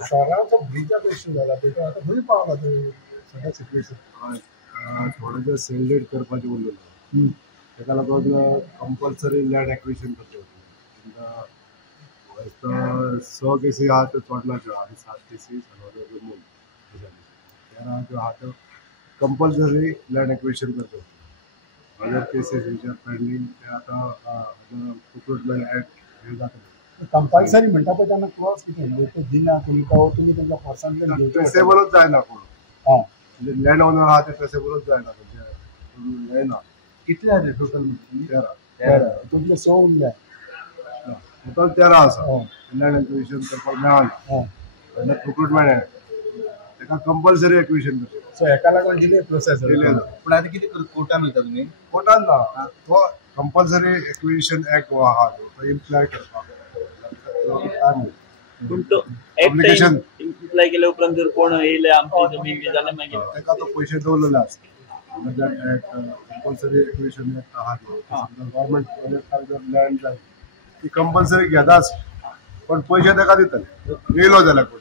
शहराचा ब्रिजाचो इश्यू जाला पळय तो आतां खंय पावला तो सगळ्या सिच्युएशन थोडंसं सेलिब्रेट करपाचें उरलेलें ताका लागून कंपल्सरी लँड एक्विजिशन करचें पडटलें 100 केसी आहा त्यो चोडनाच्यो आनी 7 केसी रिमूव त्या ज्यो आहा त्यो कंपल्सरी लँड एक्विजिशन करचें पडटलें other cases which are pending ते आतां रिक्रुटमेंट एक्ट हे जातलें कंपल्सरी म्हणटा पळय तेन्ना क्रॉस कितें म्हणजे ते दिना तुमकां तुमी तेंच्या पर्संटेज घेवचें ट्रेसेबलच जायना कोण हां म्हणजे लँड ओनर आहा ते ट्रेसेबलच जायना म्हणजे जायना कितले आहा ते टोटल 13 तुमचे 100 उरल्या टोटल 13 आसा लँड एक्विजिशन करपाक मेळना आनी रिक्रुटमेंट एक्ट ताका कंपल्सरी एक्विजिशन करचें सो हेका लागून डिले प्रोसेस डिले पण आता किती कोर्टान वयता तुमी कोर्टान ना तो कंपल्सरी एक्विजिशन एक्ट हो आहा तो इम्प्लाय करपाक पूण तो Application. इम्प्लाय केल्या उपरांत जर कोण येयले आमची जमीन बी जाल्यार मागीर ताका तो पयशे दवरलेले आसता म्हणजे एक्ट कंपल्सरी एक्विजिशन एक्ट आहा गव्हर्मेंट प्रोजेक्टाक जर लँड जाय ती कंपल्सरी घेताच पण पयशे ताका दितले येयलो जाल्यार कोण